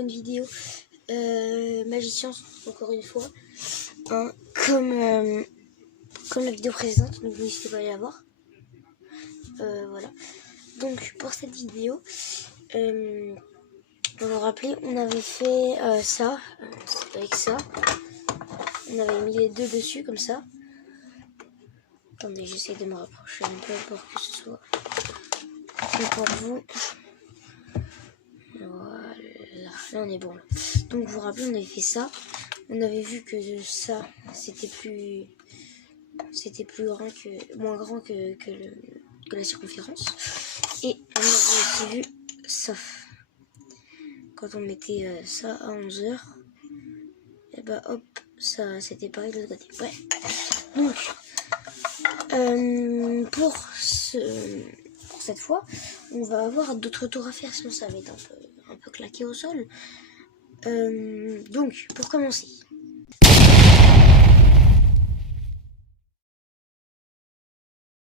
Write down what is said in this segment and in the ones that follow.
une vidéo magicien, encore une fois, hein, comme la vidéo précédente, donc n'hésitez pas à aller la voir. Voilà. Donc pour cette vidéo, vous vous rappelez, on avait fait ça, avec ça. On avait mis les deux dessus comme ça. Attendez, j'essaie de me rapprocher un peu pour que ce soit fait pour vous. Voilà, là on est bon. Là. Donc vous vous rappelez, on avait fait ça. On avait vu que ça, c'était plus grand moins grand que la circonférence. Et on avait aussi vu ça. Quand on mettait ça à 11h, et bah hop, ça c'était pareil de l'autre côté. Ouais. Donc pour cette fois, on va avoir d'autres tours à faire, sinon ça va être un peu claqué au sol. Donc pour commencer.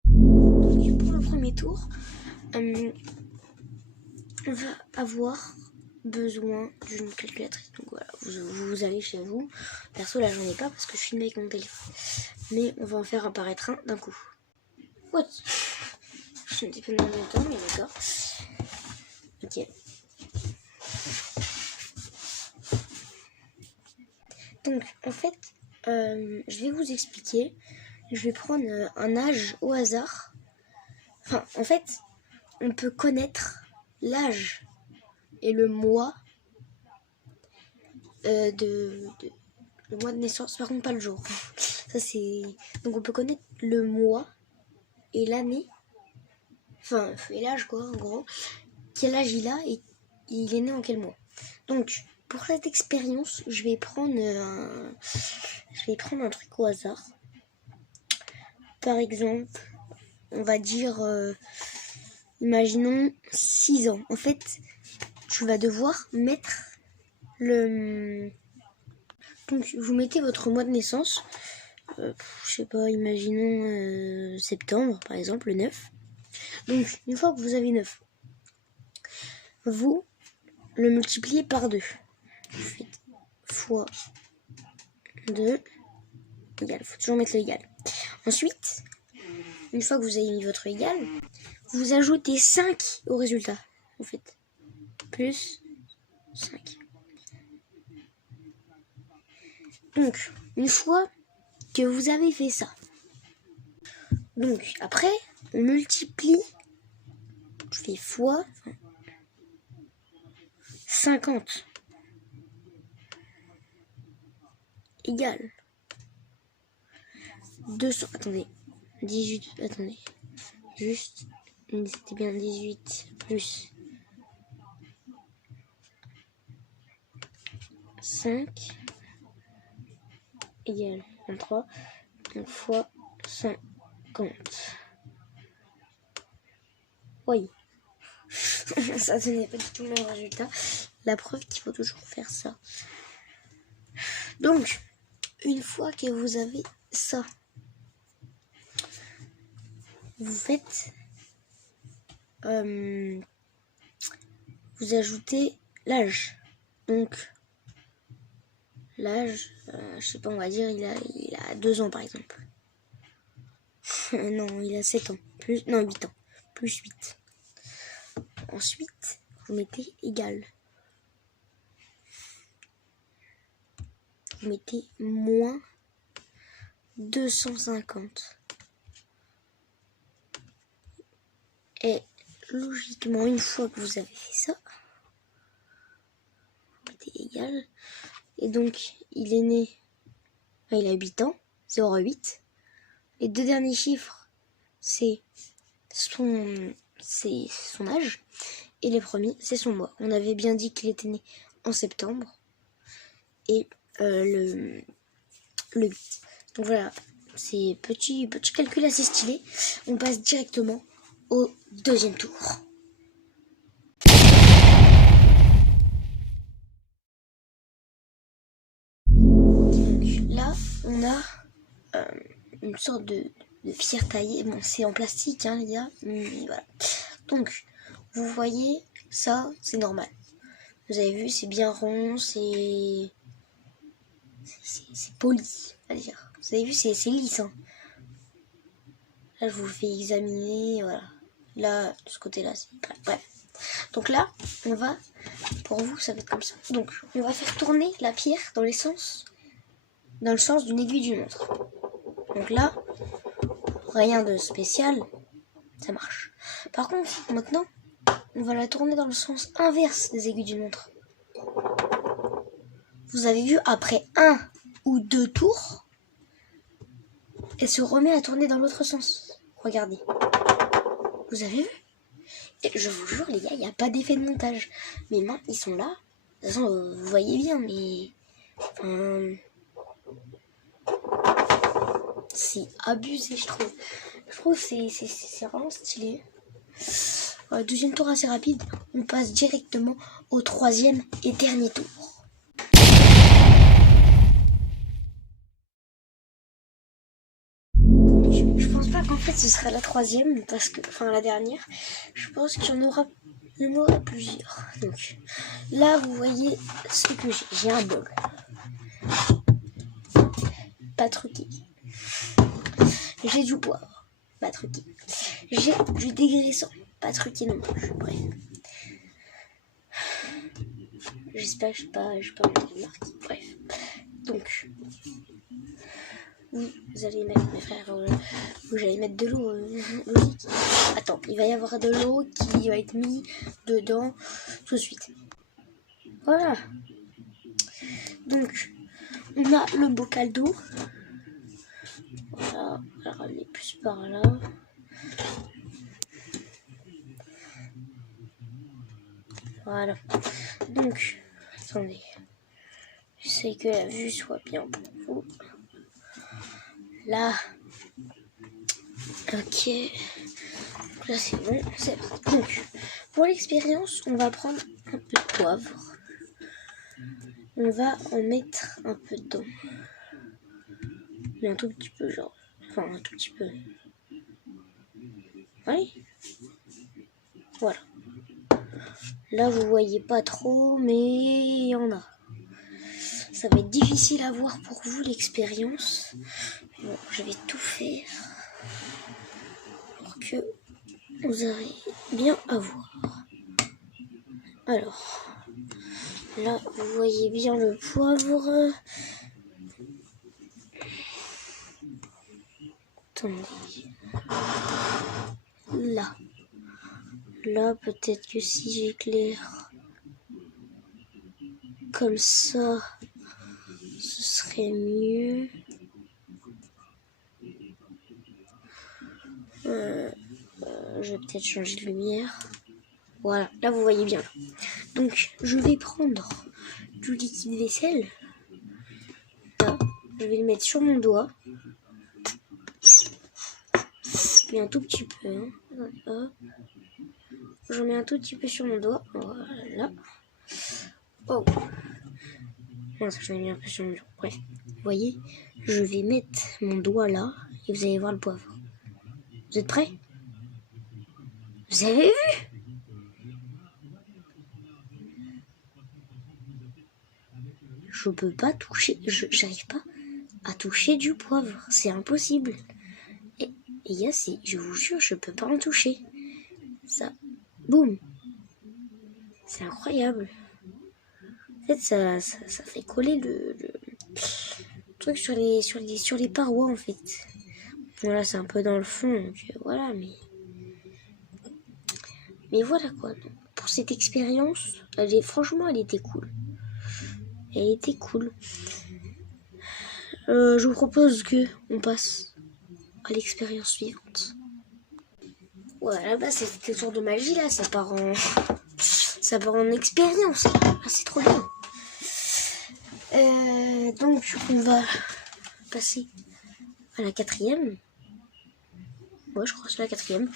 Donc, pour le premier tour, on va avoir besoin d'une calculatrice. Donc voilà, vous allez chez vous. Perso là j'en ai pas parce que je filme avec mon téléphone. Mais on va en faire apparaître un d'un coup. What? Je ne sais pas combien de temps, mais d'accord. Ok. Donc en fait, je vais vous expliquer. Je vais prendre un âge au hasard. Enfin, en fait, on peut connaître l'âge et le mois le mois de naissance, par contre pas le jour. Ça c'est. Donc on peut connaître le mois et l'année, enfin et l'âge quoi en gros. Quel âge il a et il est né en quel mois. Donc pour cette expérience, je vais prendre un truc au hasard. Par exemple, on va dire, imaginons 6 ans. En fait, tu vas devoir mettre donc vous mettez votre mois de naissance, je sais pas, imaginons septembre par exemple, le 9. Donc une fois que vous avez 9, vous le multipliez par 2. Vous faites fois 2 égal, il faut toujours mettre le égal. Ensuite, une fois que vous avez mis votre égal, vous ajoutez 5 au résultat. Vous faites plus 5. Donc, une fois que vous avez fait ça, donc après, on multiplie, je fais fois 50 égale 200, attendez, 18, attendez, juste, c'était bien 18 plus 5 égale 23, donc fois 50. Oui. Ça donnait pas du tout le même résultat. La preuve qu'il faut toujours faire ça. Donc, une fois que vous avez ça, vous faites, vous ajoutez l'âge. Donc, l'âge, je sais pas, on va dire, il a 2 ans par exemple. Non, il a 7 ans. 8 ans. Plus 8. Ensuite, vous mettez égal. Vous mettez moins 250. Et logiquement, une fois que vous avez fait ça, vous mettez égal. Et donc, il est né, il a 8 ans, 0,8. Les deux derniers chiffres, c'est son âge. Et les premiers, c'est son mois. On avait bien dit qu'il était né en septembre. Et le 8. Donc voilà, c'est petit calcul assez stylé. On passe directement au deuxième tour. Donc là, on a une sorte de pierre taillée. Bon, c'est en plastique, les gars. Mais voilà. Donc, vous voyez, ça, c'est normal. Vous avez vu, c'est bien rond, c'est poli, à dire. Vous avez vu, c'est lisse. Hein. Là, je vous le fais examiner, voilà. Là, de ce côté-là, c'est... Bref. Donc là, on va... Pour vous, ça va être comme ça. Donc, on va faire tourner la pierre dans le sens d'une aiguille d'une montre. Donc là, rien de spécial, ça marche. Par contre, maintenant, on va la tourner dans le sens inverse des aiguilles d'une montre. Vous avez vu, après 1 ou 2 tours, elle se remet à tourner dans l'autre sens. Regardez. Vous avez vu? Et je vous jure, les gars, il n'y a pas d'effet de montage. Mes mains, ils sont là. De toute façon, vous voyez bien, mais... c'est abusé, je trouve. Je trouve que c'est vraiment stylé. Deuxième tour assez rapide. On passe directement au 3e et dernier tour. Je pense pas qu'en fait ce sera la 3e, parce que, enfin la dernière. Je pense qu'il y en aura plusieurs. Donc là, vous voyez ce que j'ai. J'ai un bol. Pas truqué. J'ai du poivre. Pas truqué. J'ai du dégraissant. Pas truqué non plus. Bref. J'espère que je n'ai pas montré de marque. Bref. Donc, vous allez mettre, mes frères, vous allez mettre de l'eau logique. Attends, il va y avoir de l'eau qui va être mise dedans tout de suite. Voilà. Donc, on a le bocal d'eau. Voilà, on va ramener plus par là. Voilà. Donc, attendez. J'essaie que la vue soit bien pour vous. Là. Ok. Là, c'est bon. C'est parti. Donc, pour l'expérience, on va prendre un peu de poivre. On va en mettre un peu dedans. Mais un tout petit peu, genre. Enfin, un tout petit peu. Oui. Voilà. Là, vous voyez pas trop, mais il y en a. Ça va être difficile à voir pour vous, l'expérience. Bon, je vais tout faire pour que vous arrivez bien à voir. Alors, là, vous voyez bien le poivre. Attendez. Là. Là, peut-être que si j'éclaire comme ça, ce serait mieux. Je vais peut-être changer de lumière. Voilà, là vous voyez bien. Donc, je vais prendre du liquide vaisselle. Là, je vais le mettre sur mon doigt. Mais un tout petit peu. Hein. Voilà. J'en mets un tout petit peu sur mon doigt. Voilà. Oh. Non, ça j'en ai mis un peu sur mon doigt. Bref, vous voyez, je vais mettre mon doigt là et vous allez voir le poivre. Vous êtes prêts? Vous avez vu? Je peux pas toucher, j'arrive pas à toucher du poivre, c'est impossible. Et je vous jure, je peux pas en toucher. Ça, boum, c'est incroyable. En fait, ça fait coller le truc sur les parois en fait. Voilà, c'est un peu dans le fond, donc voilà, mais voilà quoi. Donc, pour cette expérience, franchement, elle était cool. Elle était cool. Je vous propose que on passe à l'expérience suivante. Voilà, bah c'était le tour de magie là, ça part en expérience. Ah, c'est trop bien. Donc on va passer à la 4e. Ouais, je crois que c'est la 4e.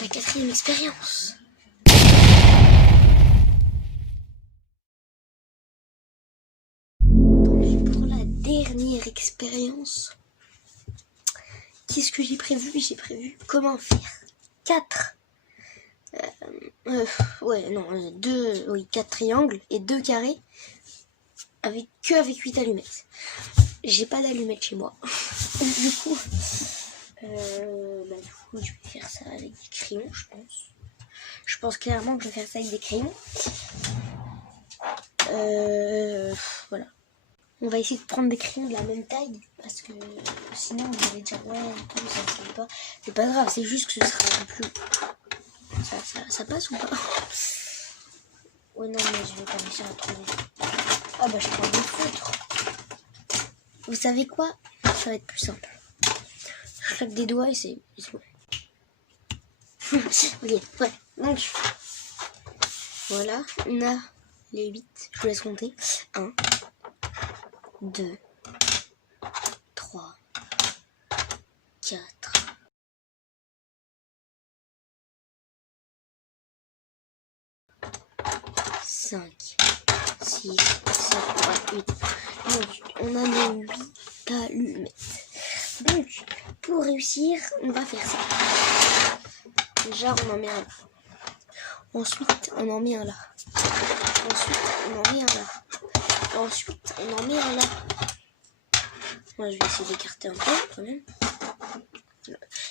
La 4e expérience. Donc pour la dernière expérience, qu'est-ce que j'ai prévu? J'ai prévu comment faire 4 Ouais, non, oui, 4 triangles et 2 carrés avec 8 allumettes. J'ai pas d'allumettes chez moi. Du coup, je vais faire ça avec des crayons, je pense. Je pense clairement que je vais faire ça avec des crayons. Voilà. On va essayer de prendre des crayons de la même taille parce que sinon vous allez dire ouais, tout, ça ne se fait pas. C'est pas grave, c'est juste que ce sera un peu plus. Ça passe ou pas? Ouais, non, mais je vais pas réussir à trouver. Ah bah, je prends des feutres. Vous savez quoi? Ça va être plus simple. Je claque des doigts et c'est bon. Ok, ouais. Donc, voilà. On a les 8. Je vous laisse compter. 1, 2, 3, 4. 5, 6, 7, 8. Donc, on a nos 8 allumettes. Donc, pour réussir, on va faire ça. Déjà, on en met un là. Ensuite, on en met un là. Ensuite, on en met un là. Ensuite, on en met un là. Moi, je vais essayer d'écarter un peu, quand même.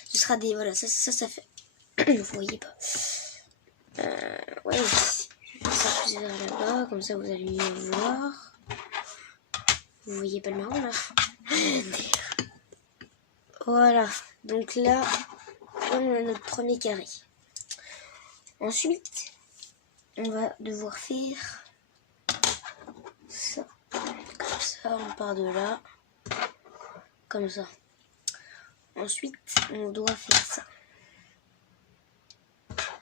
Ce sera des... Voilà, ça fait... Vous voyez pas. Ouais, ça plus vers là-bas, comme ça vous allez mieux voir. Vous voyez pas le marron là? Voilà, donc là, on a notre premier carré. Ensuite, on va devoir faire ça. Comme ça, on part de là. Comme ça. Ensuite, on doit faire ça.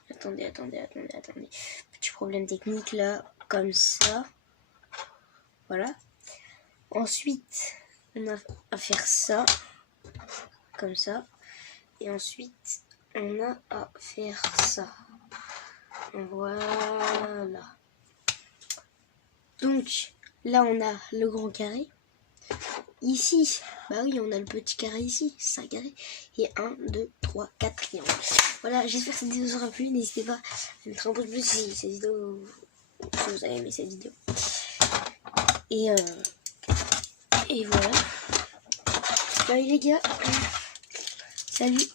Attendez. Petit problème technique là, comme ça. Voilà. Ensuite, on a à faire ça. Comme ça. Et ensuite, on a à faire ça. Voilà. Donc, là, on a le grand carré. Ici, bah oui, on a le petit carré ici, 5 carrés. Et 1, 2, 3, 4 triangles. Voilà, j'espère que cette vidéo vous aura plu. N'hésitez pas à mettre un pouce bleu si cette vidéo, si vous avez aimé cette vidéo. Et voilà. Bye les gars. Salut.